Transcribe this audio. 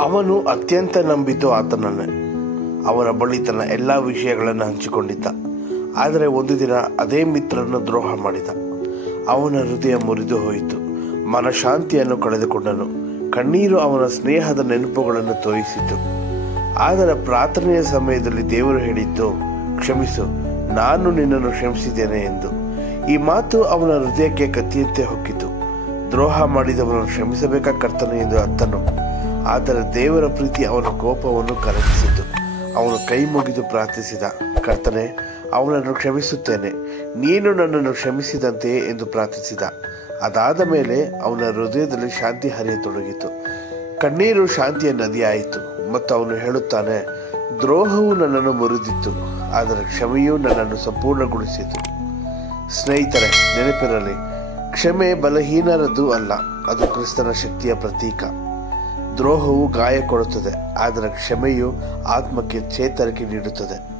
ಅವನು ಅತ್ಯಂತ ನಂಬಿದ್ದು ಆತನನ್ನೇ. ಅವನ ಬಳಿ ತನ್ನ ಎಲ್ಲ ವಿಷಯಗಳನ್ನು ಹಂಚಿಕೊಂಡಿದ್ದ. ಆದರೆ ಒಂದು ದಿನ ಅದೇ ಮಿತ್ರನನ್ನು ದ್ರೋಹ ಮಾಡಿದ. ಅವನ ಹೃದಯ ಮುರಿದು ಹೋಯಿತು. ಮನಶಾಂತಿಯನ್ನು ಕಳೆದುಕೊಂಡನು. ಕಣ್ಣೀರು ಅವನ ಸ್ನೇಹದ ನೆನಪುಗಳನ್ನು ತೋಯಿಸಿತು. ಆದರೆ ಪ್ರಾರ್ಥನೆಯ ಸಮಯದಲ್ಲಿ ದೇವರು ಹೇಳಿದ್ದು, ಕ್ಷಮಿಸು, ನಾನು ನಿನ್ನನ್ನು ಕ್ಷಮಿಸಿದ್ದೇನೆ ಎಂದು. ಈ ಮಾತು ಅವನ ಹೃದಯಕ್ಕೆ ಕತ್ತಿಯಂತೆ ಹೊಕ್ಕಿತು. ದ್ರೋಹ ಮಾಡಿದವನನ್ನು ಕ್ಷಮಿಸಬೇಕಾ ಕರ್ತನೆ ಎಂದು ಅತ್ತನು. ಆದರೆ ದೇವರ ಪ್ರೀತಿ ಅವನ ಕೋಪವನ್ನು ಕರಗಿಸಿತು. ಅವನು ಕೈ ಮುಗಿದು ಪ್ರಾರ್ಥಿಸಿದ, ಕರ್ತನೆ, ಅವನನ್ನು ಕ್ಷಮಿಸುತ್ತೇನೆ, ನೀನು ನನ್ನನ್ನು ಕ್ಷಮಿಸಿದಂತೆಯೇ ಎಂದು ಪ್ರಾರ್ಥಿಸಿದ. ಅದಾದ ಮೇಲೆ ಅವನ ಹೃದಯದಲ್ಲಿ ಶಾಂತಿ ಹರಿಯತೊಡಗಿತು. ಕಣ್ಣೀರು ಶಾಂತಿಯ ನದಿಯಾಯಿತು. ಮತ್ತು ಅವನು ಹೇಳುತ್ತಾನೆ, ದ್ರೋಹವು ನನ್ನನ್ನು ಮುರಿದಿತ್ತು, ಆದರೆ ಕ್ಷಮೆಯು ನನ್ನನ್ನು ಸಂಪೂರ್ಣಗೊಳಿಸಿತು. ಸ್ನೇಹಿತರೆ, ನೆನಪಿರಲಿ, ಕ್ಷಮೆ ಬಲಹೀನರದ್ದು ಅಲ್ಲ, ಅದು ಕ್ರಿಸ್ತನ ಶಕ್ತಿಯ ಪ್ರತೀಕ. ದ್ರೋಹವು ಗಾಯ ಕೊಡುತ್ತದೆ, ಆದರೆ ಕ್ಷಮೆಯು ಆತ್ಮಕ್ಕೆ ಚೇತರಿಕೆ ನೀಡುತ್ತದೆ.